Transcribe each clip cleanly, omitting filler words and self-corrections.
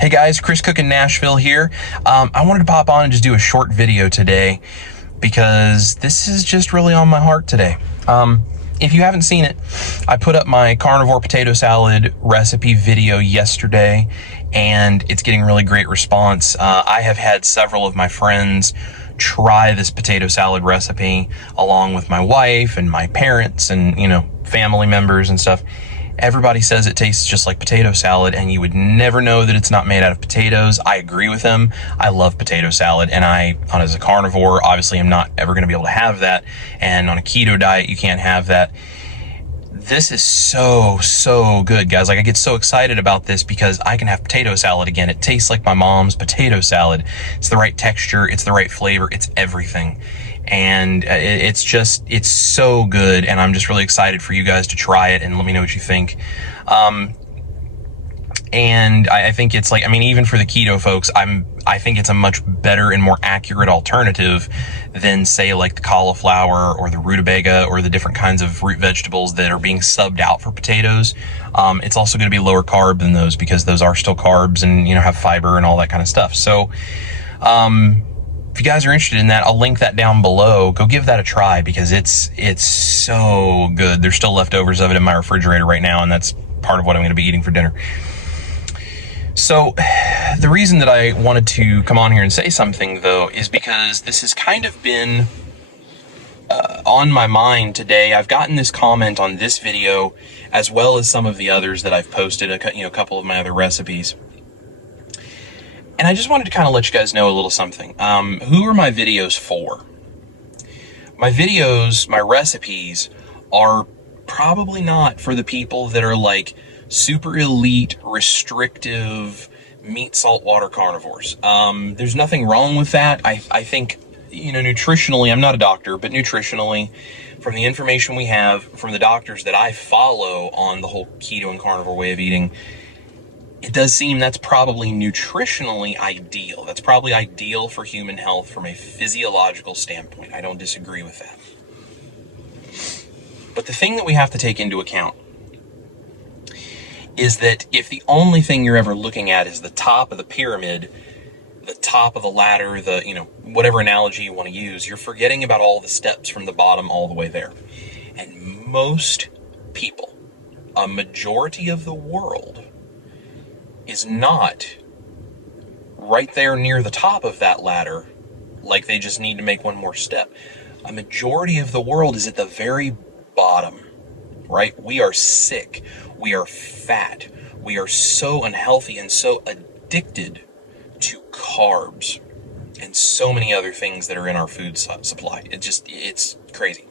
Hey guys, Chris Cook in Nashville here. I wanted to pop on and just do a short video today because this is just really on my heart today. If you haven't seen it, I put up my carnivore potato salad recipe video yesterday and it's getting really great response. I have had several of my friends try this potato salad recipe along with my wife and my parents and, family members and stuff. Everybody says it tastes just like potato salad and you would never know that it's not made out of potatoes. I agree with them. I love potato salad and as a carnivore, obviously I'm not ever going to be able to have that. And on a keto diet, you can't have that. This is so good, guys. Like, I get so excited about this because I can have potato salad again. It tastes like my mom's potato salad. It's the right texture. It's the right flavor. It's everything. And it's so good. And I'm just really excited for you guys to try it and let me know what you think. And I think it's like, even for the keto folks, I think it's a much better and more accurate alternative than, say, like the cauliflower or the rutabaga or the different kinds of root vegetables that are being subbed out for potatoes. It's also going to be lower carb than those because those are still carbs and, have fiber and all that kind of stuff. So, if you guys are interested in that, I'll link that down below. Go give that a try because it's so good. There's still leftovers of it in my refrigerator right now, and that's part of what I'm going to be eating for dinner. So the reason that I wanted to come on here and say something, though, is because this has kind of been on my mind today. I've gotten this comment on this video as well as some of the others that I've posted, a couple of my other recipes. And I just wanted to kind of let you guys know a little something. Who are my videos for? My videos, my recipes, are probably not for the people that are like super elite, restrictive, meat, salt, water carnivores. There's nothing wrong with that. I think, nutritionally, I'm not a doctor, but nutritionally, from the information we have from the doctors that I follow on the whole keto and carnivore way of eating, it does seem that's probably nutritionally ideal. That's probably ideal for human health from a physiological standpoint. I don't disagree with that. But the thing that we have to take into account is that if the only thing you're ever looking at is the top of the pyramid, the top of the ladder, whatever analogy you want to use, you're forgetting about all the steps from the bottom all the way there. And most people, a majority of the world, is not right there near the top of that ladder, like they just need to make one more step. A majority of the world is at the very bottom, right? We are sick. We are fat. We are so unhealthy and so addicted to carbs and so many other things that are in our food supply. It's crazy.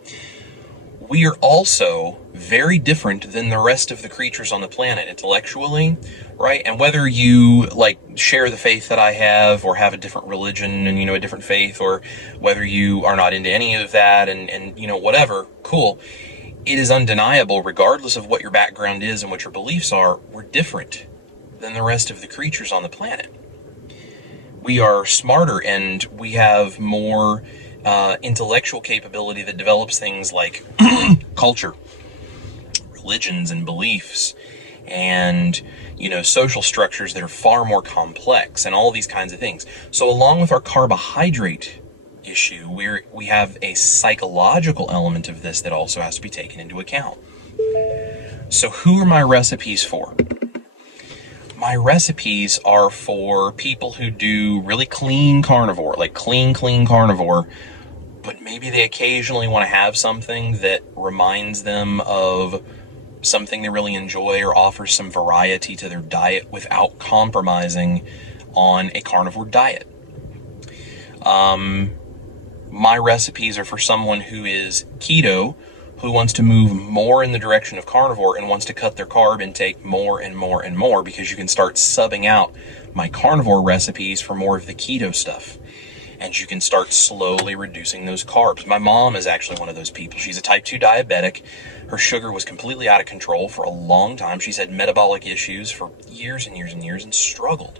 We are also very different than the rest of the creatures on the planet intellectually, right? And whether you share the faith that I have or have a different religion and, a different faith, or whether you are not into any of that and whatever, cool. It is undeniable, regardless of what your background is and what your beliefs are, we're different than the rest of the creatures on the planet. We are smarter and we have more intellectual capability that develops things like culture, religions and beliefs, and social structures that are far more complex and all these kinds of things. So along with our carbohydrate issue, we have a psychological element of this that also has to be taken into account. So who are my recipes for? My recipes are for people who do really clean carnivore, like clean carnivore, but maybe they occasionally want to have something that reminds them of something they really enjoy or offers some variety to their diet without compromising on a carnivore diet. My recipes are for someone who is keto, who wants to move more in the direction of carnivore and wants to cut their carb intake more and more and more, because you can start subbing out my carnivore recipes for more of the keto stuff. And you can start slowly reducing those carbs. My mom is actually one of those people. She's a type 2 diabetic. Her sugar was completely out of control for a long time. She's had metabolic issues for years and years and years and struggled.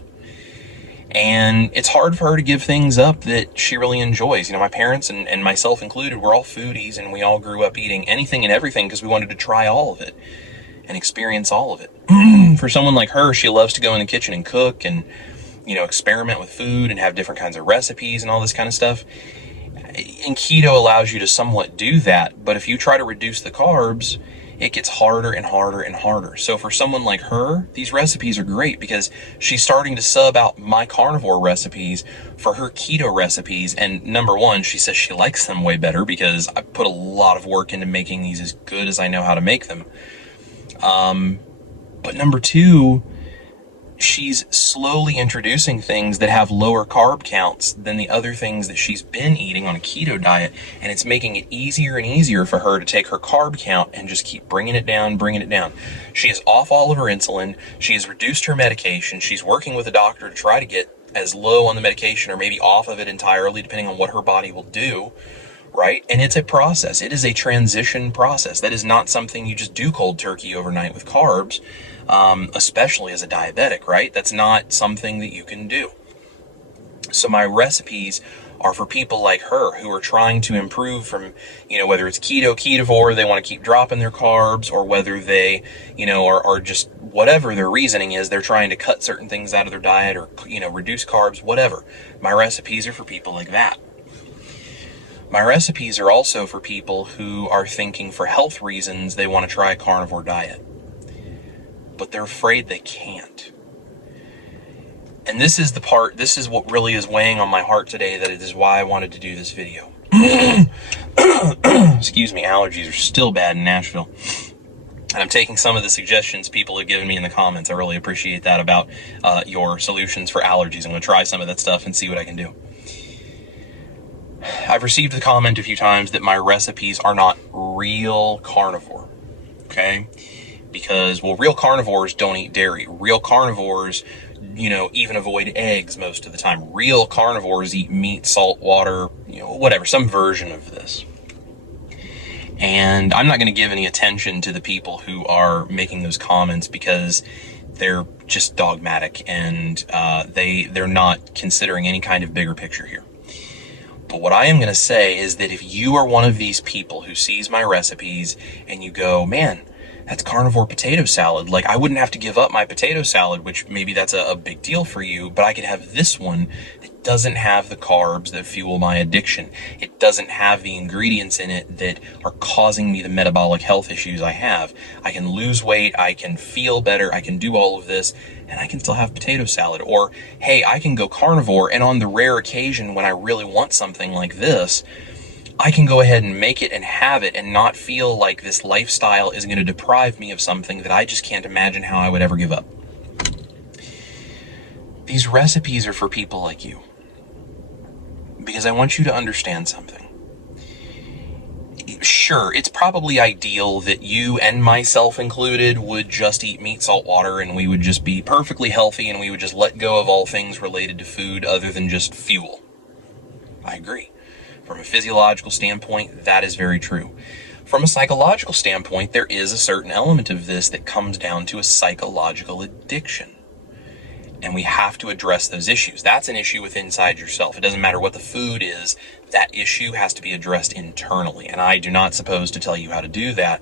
And it's hard for her to give things up that she really enjoys. My parents and myself included, we're all foodies and we all grew up eating anything and everything because we wanted to try all of it. and experience all of it. For someone like her, she loves to go in the kitchen and cook and, experiment with food and have different kinds of recipes and all this kind of stuff. And keto allows you to somewhat do that, but if you try to reduce the carbs, it gets harder and harder and harder. So for someone like her, these recipes are great because she's starting to sub out my carnivore recipes for her keto recipes. And number one, she says she likes them way better because I put a lot of work into making these as good as I know how to make them. But number two, she's slowly introducing things that have lower carb counts than the other things that she's been eating on a keto diet, and it's making it easier and easier for her to take her carb count and just keep bringing it down. She is off all of her insulin. She has reduced her medication. She's working with a doctor to try to get as low on the medication or maybe off of it entirely, depending on what her body will do, right? And it's a process. It is a transition process. That is not something you just do cold turkey overnight with carbs. Especially as a diabetic, right? That's not something that you can do. So my recipes are for people like her who are trying to improve from, whether it's keto, ketovore, they want to keep dropping their carbs, or whether they, are just whatever their reasoning is, they're trying to cut certain things out of their diet or, reduce carbs, whatever. My recipes are for people like that. My recipes are also for people who are thinking for health reasons they want to try a carnivore diet, but they're afraid they can't. And this is what really is weighing on my heart today, that it is why I wanted to do this video. Excuse me, allergies are still bad in Nashville. And I'm taking some of the suggestions people have given me in the comments. I really appreciate that about your solutions for allergies. I'm going to try some of that stuff and see what I can do. I've received the comment a few times that my recipes are not real carnivore, okay? Because, real carnivores don't eat dairy. Real carnivores, even avoid eggs most of the time. Real carnivores eat meat, salt, water, whatever, some version of this. And I'm not going to give any attention to the people who are making those comments because they're just dogmatic and they're not considering any kind of bigger picture here. But what I am going to say is that if you are one of these people who sees my recipes and you go, man, that's carnivore potato salad. Like, I wouldn't have to give up my potato salad, which maybe that's a big deal for you, but I could have this one that doesn't have the carbs that fuel my addiction. It doesn't have the ingredients in it that are causing me the metabolic health issues I have. I can lose weight, I can feel better, I can do all of this, and I can still have potato salad. Or, hey, I can go carnivore, and on the rare occasion when I really want something like this, I can go ahead and make it and have it and not feel like this lifestyle is going to deprive me of something that I just can't imagine how I would ever give up. These recipes are for people like you, because I want you to understand something. Sure, it's probably ideal that you and myself included would just eat meat, salt, water, and we would just be perfectly healthy and we would just let go of all things related to food other than just fuel. I agree. From a physiological standpoint, that is very true. From a psychological standpoint, there is a certain element of this that comes down to a psychological addiction. And we have to address those issues. That's an issue with inside yourself. It doesn't matter what the food is, that issue has to be addressed internally. And I do not suppose to tell you how to do that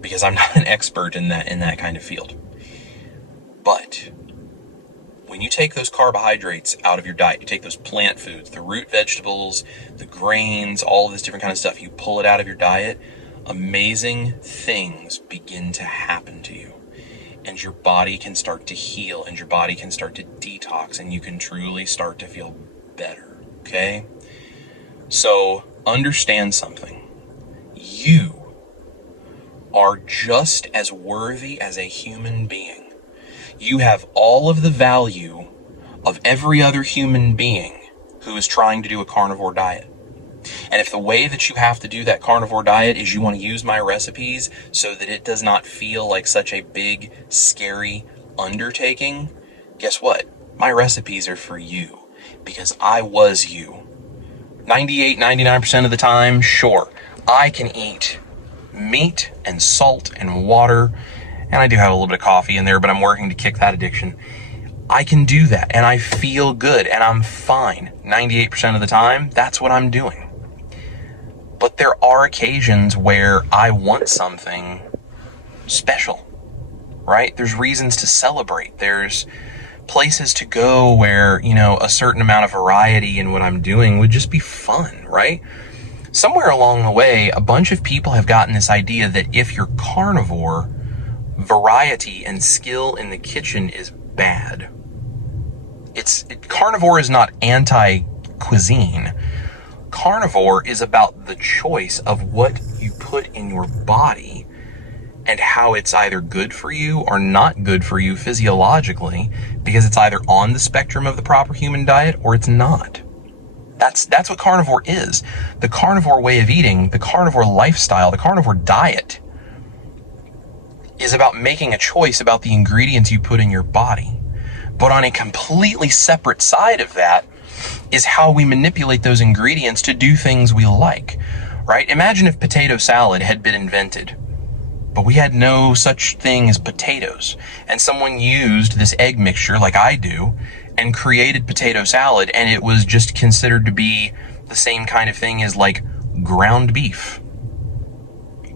because I'm not an expert in that kind of field. But when you take those carbohydrates out of your diet, you take those plant foods, the root vegetables, the grains, all of this different kind of stuff, you pull it out of your diet, amazing things begin to happen to you. And your body can start to heal, and your body can start to detox, and you can truly start to feel better, okay? So understand something. You are just as worthy as a human being. You have all of the value of every other human being who is trying to do a carnivore diet. And if the way that you have to do that carnivore diet is you want to use my recipes so that it does not feel like such a big, scary undertaking, guess what? My recipes are for you because I was you. 99% of the time, sure, I can eat meat and salt and water, and I do have a little bit of coffee in there, but I'm working to kick that addiction. I can do that, and I feel good, and I'm fine. 98% of the time, that's what I'm doing. But there are occasions where I want something special, right? There's reasons to celebrate. There's places to go where, a certain amount of variety in what I'm doing would just be fun, right? Somewhere along the way, a bunch of people have gotten this idea that if you're carnivore, variety and skill in the kitchen is bad. Carnivore is not anti-cuisine. Carnivore is about the choice of what you put in your body and how it's either good for you or not good for you physiologically, because it's either on the spectrum of the proper human diet or it's not. That's what carnivore is. The carnivore way of eating, the carnivore lifestyle, the carnivore diet is about making a choice about the ingredients you put in your body. But on a completely separate side of that is how we manipulate those ingredients to do things we like, right? Imagine if potato salad had been invented, but we had no such thing as potatoes, and someone used this egg mixture like I do and created potato salad, and it was just considered to be the same kind of thing as like ground beef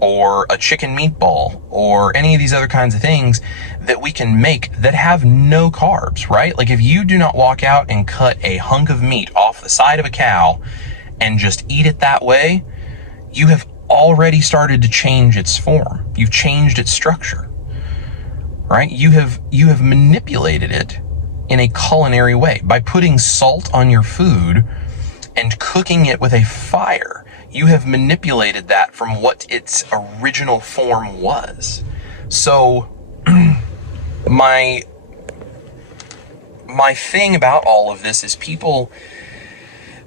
or a chicken meatball or any of these other kinds of things that we can make that have no carbs, right? Like if you do not walk out and cut a hunk of meat off the side of a cow and just eat it that way, you have already started to change its form. You've changed its structure, right? You have manipulated it in a culinary way by putting salt on your food and cooking it with a fire. You have manipulated that from what its original form was. So my thing about all of this is people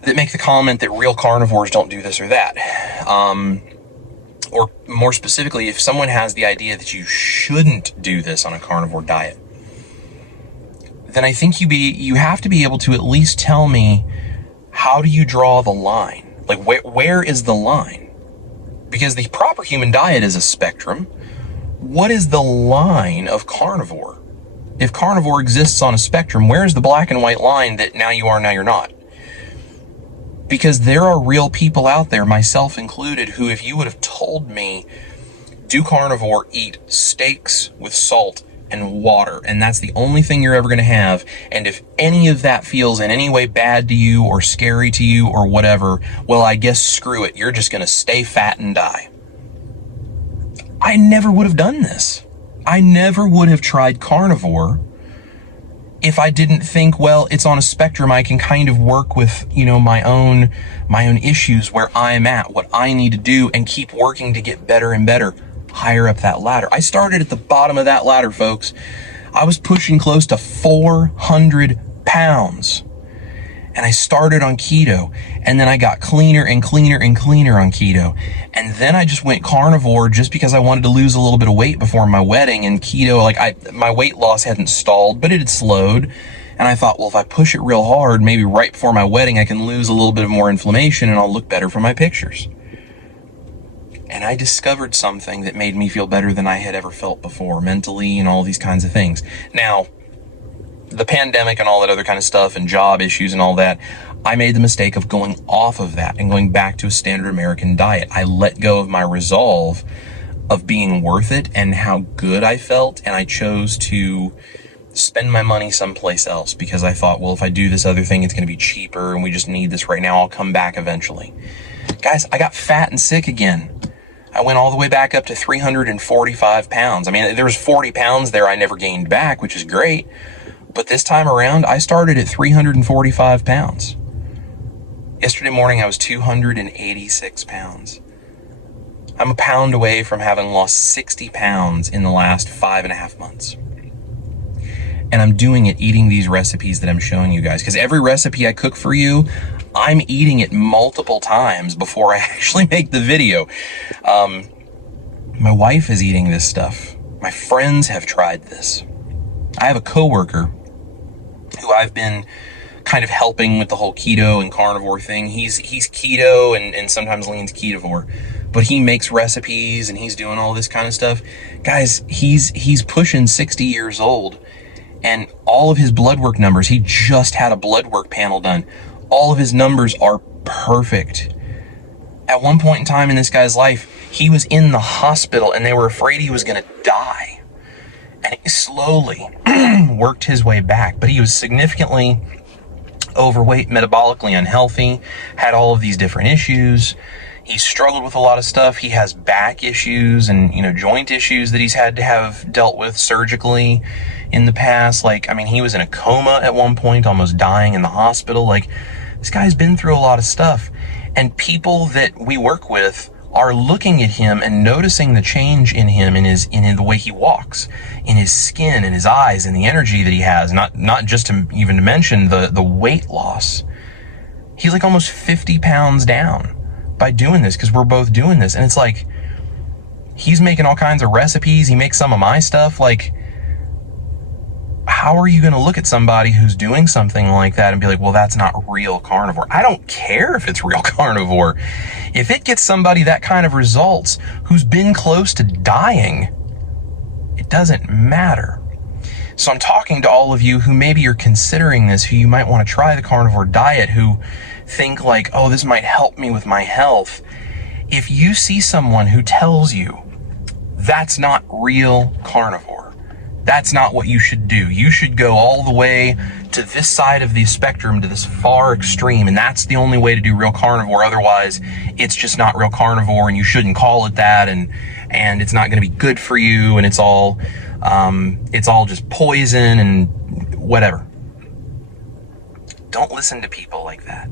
that make the comment that real carnivores don't do this or that. Or more specifically, if someone has the idea that you shouldn't do this on a carnivore diet, then I think you have to be able to at least tell me, how do you draw the line? Like where is the line? Because the proper human diet is a spectrum. What is the line of carnivore? If carnivore exists on a spectrum, where is the black and white line that now you are, now you're not? Because there are real people out there, myself included, who if you would have told me, do carnivore, eat steaks with salt and water, and that's the only thing you're ever going to have, and if any of that feels in any way bad to you or scary to you or whatever, well, I guess screw it, you're just going to stay fat and die. I never would have done this. I never would have tried carnivore if I didn't think, well, it's on a spectrum, I can kind of work with, my own issues where I'm at, what I need to do, and keep working to get better and better higher up that ladder. I started at the bottom of that ladder, folks. I was pushing close to 400 pounds, and I started on keto, and then I got cleaner and cleaner and cleaner on keto, and then I just went carnivore just because I wanted to lose a little bit of weight before my wedding. And keto, my weight loss hadn't stalled, but it had slowed, and I thought, well, if I push it real hard, maybe right before my wedding, I can lose a little bit of more inflammation and I'll look better for my pictures. And I discovered something that made me feel better than I had ever felt before, mentally and all these kinds of things. Now, the pandemic and all that other kind of stuff and job issues and all that, I made the mistake of going off of that and going back to a standard American diet. I let go of my resolve of being worth it and how good I felt, and I chose to spend my money someplace else because I thought, well, if I do this other thing, it's going to be cheaper and we just need this right now. I'll come back eventually. Guys, I got fat and sick again. I went all the way back up to 345 pounds. I mean, there was 40 pounds there I never gained back, which is great. But this time around, I started at 345 pounds. Yesterday morning, I was 286 pounds. I'm a pound away from having lost 60 pounds in the last 5.5 months. And I'm doing it eating these recipes that I'm showing you guys. Because every recipe I cook for you, I'm eating it multiple times before I actually make the video. My wife is eating this stuff. My friends have tried this. I have a coworker who I've been kind of helping with the whole keto and carnivore thing. He's keto and sometimes leans ketovore, but he makes recipes and he's doing all this kind of stuff. Guys, he's pushing 60 years old, and all of his blood work numbers, he just had a blood work panel done. All of his numbers are perfect. At one point in time in this guy's life, he was in the hospital and they were afraid he was going to die. And he slowly worked his way back, but he was significantly overweight, metabolically unhealthy, had all of these different issues. He struggled with a lot of stuff. He has back issues and, joint issues that he's had to have dealt with surgically in the past. He was in a coma at one point, almost dying in the hospital. This guy's been through a lot of stuff. And people that we work with are looking at him and noticing the change in him, in the way he walks, in his skin, in his eyes, in the energy that he has. Not just to mention the weight loss. He's almost 50 pounds down by doing this, because we're both doing this. And it's he's making all kinds of recipes. He makes some of my stuff. How are you going to look at somebody who's doing something like that and be like, well, that's not real carnivore? I don't care if it's real carnivore. If it gets somebody that kind of results who's been close to dying, it doesn't matter. So I'm talking to all of you who maybe you're considering this, who you might want to try the carnivore diet, who think oh, this might help me with my health. If you see someone who tells you that's not real carnivore, that's not what you should do. You should go all the way to this side of the spectrum, to this far extreme, and that's the only way to do real carnivore. Otherwise, it's just not real carnivore, and you shouldn't call it that, and it's not going to be good for you, and it's all just poison and whatever. Don't listen to people like that.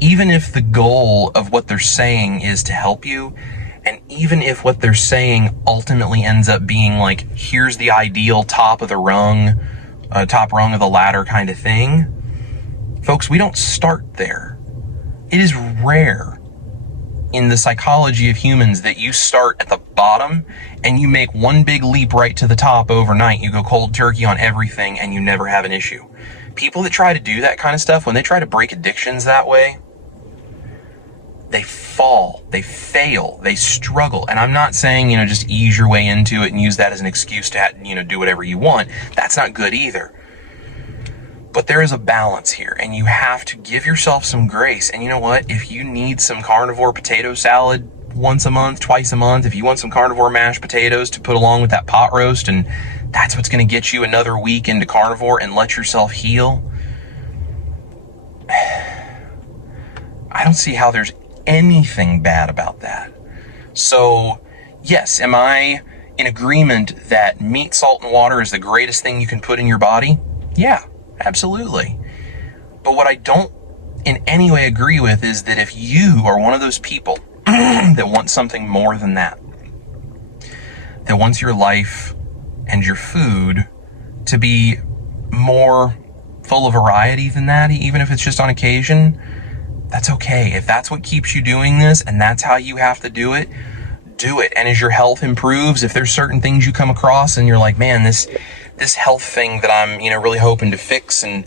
Even if the goal of what they're saying is to help you, and even if what they're saying ultimately ends up being here's the ideal top rung of the ladder kind of thing, folks, we don't start there. It is rare in the psychology of humans that you start at the bottom and you make one big leap right to the top overnight. You go cold turkey on everything and you never have an issue. People that try to do that kind of stuff, when they try to break addictions that way, they fall, they fail, they struggle. And I'm not saying, just ease your way into it and use that as an excuse to, do whatever you want. That's not good either. But there is a balance here, and you have to give yourself some grace. And you know what? If you need some carnivore potato salad once a month, twice a month, if you want some carnivore mashed potatoes to put along with that pot roast, and that's what's going to get you another week into carnivore and let yourself heal, I don't see how there's anything bad about that. So, yes, am I in agreement that meat, salt, and water is the greatest thing you can put in your body? Yeah, absolutely. But what I don't in any way agree with is that if you are one of those people that wants something more than that wants your life and your food to be more full of variety than that, even if it's just on occasion, that's okay. If that's what keeps you doing this and that's how you have to do it, do it. And as your health improves, if there's certain things you come across and you're like, man, this health thing that I'm, really hoping to fix and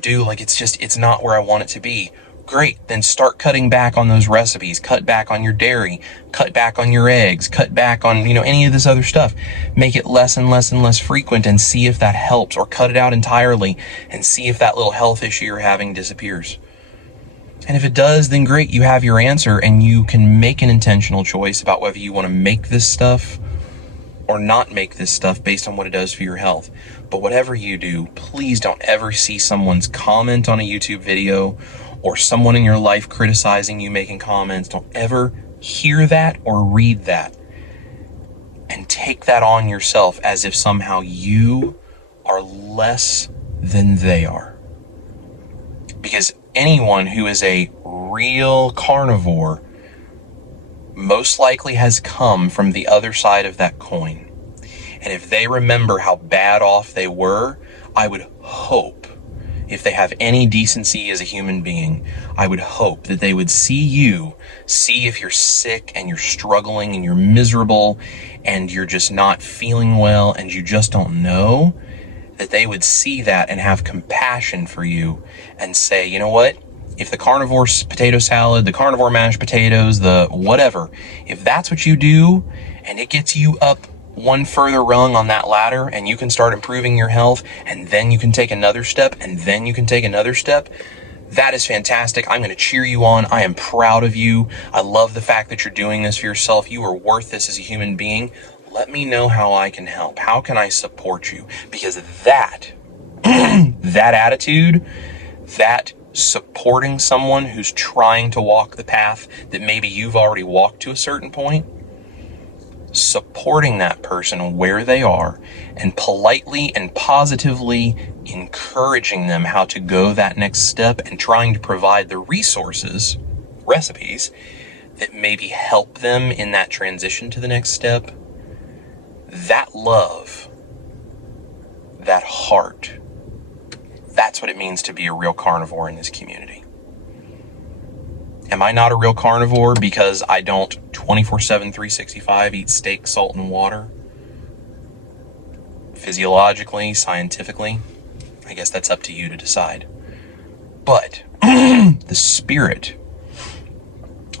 do, it's not where I want it to be. Great. Then start cutting back on those recipes, cut back on your dairy, cut back on your eggs, cut back on, any of this other stuff. Make it less and less and less frequent and see if that helps, or cut it out entirely and see if that little health issue you're having disappears. And if it does, then great, you have your answer and you can make an intentional choice about whether you want to make this stuff or not make this stuff based on what it does for your health. But whatever you do, please don't ever see someone's comment on a YouTube video or someone in your life criticizing you making comments. Don't ever hear that or read that and take that on yourself as if somehow you are less than they are. Because anyone who is a real carnivore most likely has come from the other side of that coin. And if they remember how bad off they were, I would hope, if they have any decency as a human being, I would hope that they would see if you're sick and you're struggling and you're miserable and you're just not feeling well and you just don't know, that they would see that and have compassion for you and say, you know what? If the carnivore potato salad, the carnivore mashed potatoes, the whatever, if that's what you do and it gets you up one further rung on that ladder and you can start improving your health and then you can take another step and then you can take another step, that is fantastic. I'm going to cheer you on. I am proud of you. I love the fact that you're doing this for yourself. You are worth this as a human being. Let me know how I can help. How can I support you? Because that, that attitude, that supporting someone who's trying to walk the path that maybe you've already walked to a certain point, supporting that person where they are and politely and positively encouraging them how to go that next step and trying to provide the resources, recipes, that maybe help them in that transition to the next step. That love, that heart, that's what it means to be a real carnivore in this community. Am I not a real carnivore because I don't 24/7, 365 eat steak, salt, and water? Physiologically, scientifically, I guess that's up to you to decide. But the spirit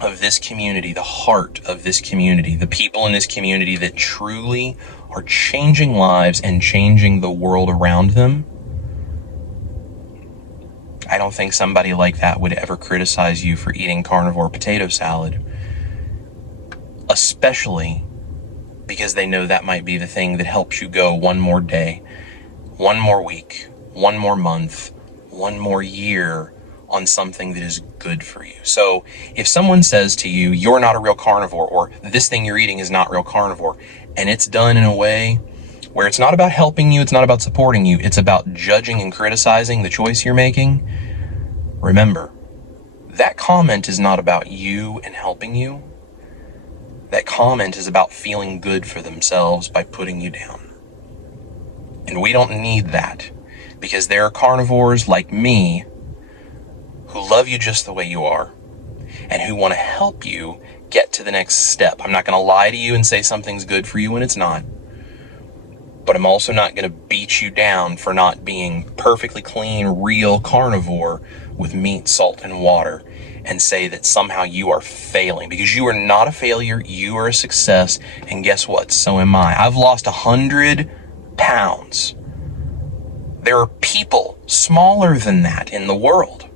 of this community, the heart of this community, the people in this community that truly are changing lives and changing the world around them, I don't think somebody like that would ever criticize you for eating carnivore potato salad, especially because they know that might be the thing that helps you go one more day, one more week, one more month, one more year on something that is good for you. So if someone says to you, you're not a real carnivore, or this thing you're eating is not real carnivore, and it's done in a way where it's not about helping you, it's not about supporting you, it's about judging and criticizing the choice you're making, remember, that comment is not about you and helping you. That comment is about feeling good for themselves by putting you down. And we don't need that, because there are carnivores like me who love you just the way you are and who want to help you get to the next step. I'm not going to lie to you and say something's good for you when it's not. But I'm also not going to beat you down for not being perfectly clean, real carnivore with meat, salt, and water, and say that somehow you are failing, because you are not a failure. You are a success. And guess what? So am I. I've lost 100 pounds. There are people smaller than that in the world.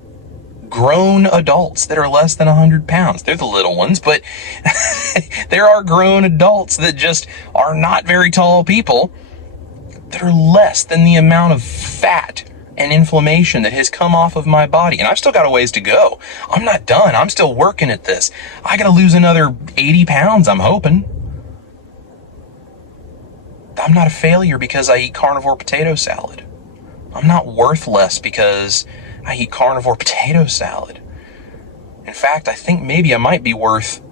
Grown adults that are less than 100 pounds. They're the little ones, but there are grown adults that just are not very tall people that are less than the amount of fat and inflammation that has come off of my body. And I've still got a ways to go. I'm not done. I'm still working at this. I got to lose another 80 pounds, I'm hoping. I'm not a failure because I eat carnivore potato salad. I'm not worth less because I eat carnivore potato salad. In fact, I think maybe I might be worth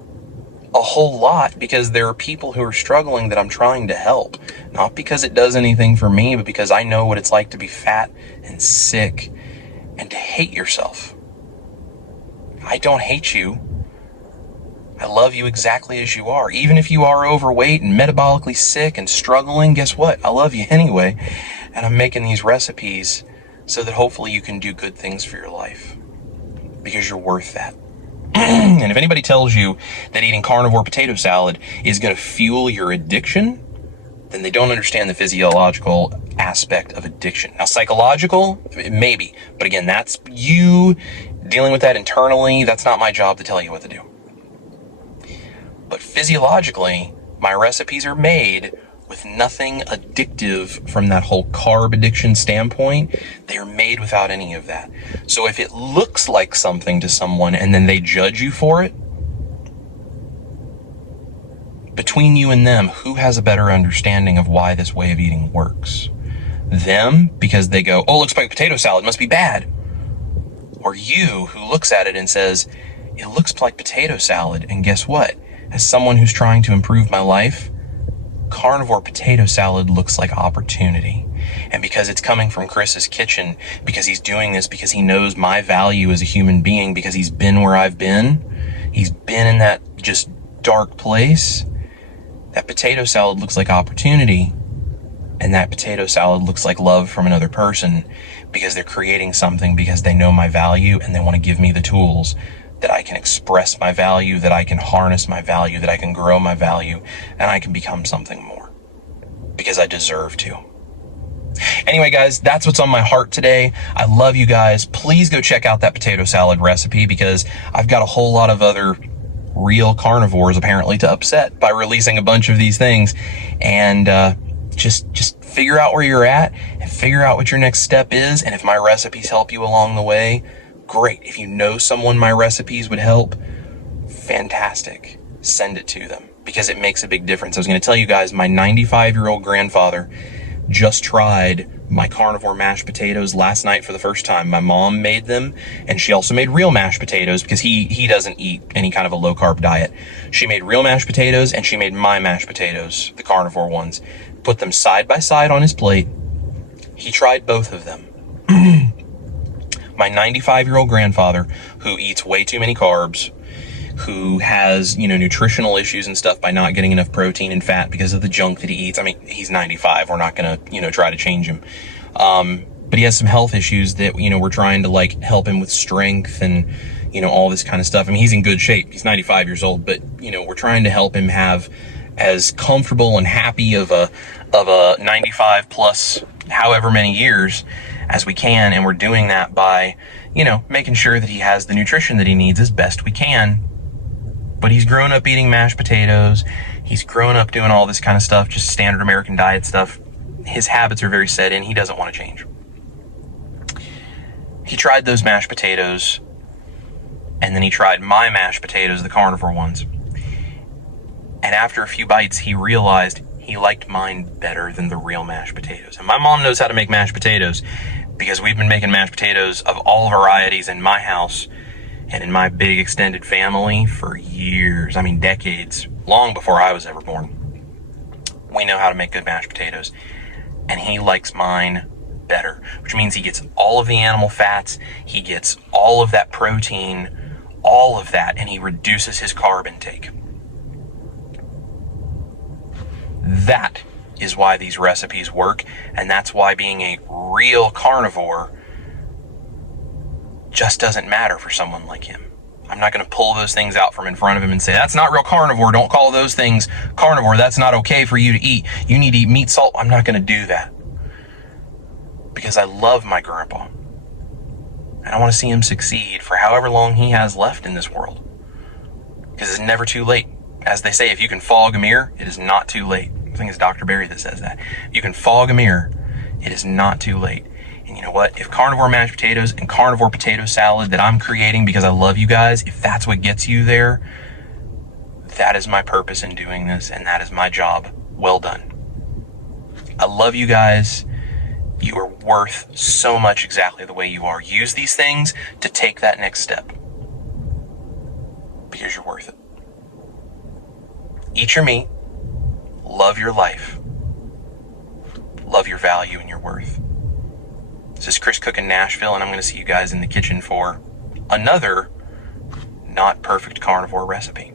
a whole lot because there are people who are struggling that I'm trying to help. Not because it does anything for me, but because I know what it's like to be fat and sick and to hate yourself. I don't hate you. I love you exactly as you are. Even if you are overweight and metabolically sick and struggling, guess what? I love you anyway. And I'm making these recipes so that hopefully you can do good things for your life, because you're worth that. And if anybody tells you that eating carnivore potato salad is going to fuel your addiction, then they don't understand the physiological aspect of addiction. Now, psychological, maybe. But again, that's you dealing with that internally. That's not my job to tell you what to do. But physiologically, my recipes are made with nothing addictive from that whole carb addiction standpoint. They're made without any of that. So if it looks like something to someone and then they judge you for it, between you and them, who has a better understanding of why this way of eating works? Them, because they go, oh, looks like potato salad, must be bad. Or you, who looks at it and says, it looks like potato salad, and guess what? As someone who's trying to improve my life, carnivore potato salad looks like opportunity. And because it's coming from Chris's kitchen, because he's doing this, because he knows my value as a human being, because he's been where I've been, he's been in that just dark place, that potato salad looks like opportunity. And that potato salad looks like love from another person, because they're creating something because they know my value and they want to give me the tools that I can express my value, that I can harness my value, that I can grow my value, and I can become something more, because I deserve to. Anyway, guys, that's what's on my heart today. I love you guys. Please go check out that potato salad recipe, because I've got a whole lot of other real carnivores apparently to upset by releasing a bunch of these things. And just figure out where you're at and figure out what your next step is. And if my recipes help you along the way, great. If you know someone my recipes would help, fantastic. Send it to them, because it makes a big difference. I was going to tell you guys, my 95-year-old grandfather just tried my carnivore mashed potatoes last night for the first time. My mom made them, and she also made real mashed potatoes, because he doesn't eat any kind of a low-carb diet. She made real mashed potatoes, and she made my mashed potatoes, the carnivore ones. Put them side by side on his plate. He tried both of them. My 95-year-old grandfather, who eats way too many carbs, who has, nutritional issues and stuff by not getting enough protein and fat because of the junk that he eats. I mean, he's 95. We're not going to, try to change him. But he has some health issues that, we're trying to help him with strength and, all this kind of stuff. I mean, he's in good shape. He's 95 years old, but, we're trying to help him have as comfortable and happy of a 95 plus however many years as we can. And we're doing that by, making sure that he has the nutrition that he needs as best we can. But he's grown up eating mashed potatoes. He's grown up doing all this kind of stuff, just standard American diet stuff. His habits are very set in. He doesn't want to change. He tried those mashed potatoes, and then he tried my mashed potatoes, the carnivore ones. And after a few bites, he realized he liked mine better than the real mashed potatoes. And my mom knows how to make mashed potatoes, because we've been making mashed potatoes of all varieties in my house and in my big extended family for years. I mean, decades, long before I was ever born. We know how to make good mashed potatoes, and he likes mine better, which means he gets all of the animal fats, he gets all of that protein, all of that, and he reduces his carb intake. That is why these recipes work, and that's why being a real carnivore just doesn't matter for someone like him. I'm not going to pull those things out from in front of him and say, that's not real carnivore. Don't call those things carnivore. That's not okay for you to eat. You need to eat meat, salt. I'm not going to do that, because I love my grandpa. And I want to see him succeed for however long he has left in this world, because it's never too late. As they say, if you can fog a mirror, it is not too late. I think it's Dr. Berry that says that. You can fog a mirror, it is not too late. And you know what? If carnivore mashed potatoes and carnivore potato salad that I'm creating because I love you guys, if that's what gets you there, that is my purpose in doing this, and that is my job well done. I love you guys. You are worth so much exactly the way you are. Use these things to take that next step, because you're worth it. Eat your meat. Love your life. Love your value and your worth. This is Chris Cook in Nashville, and I'm going to see you guys in the kitchen for another not perfect carnivore recipe.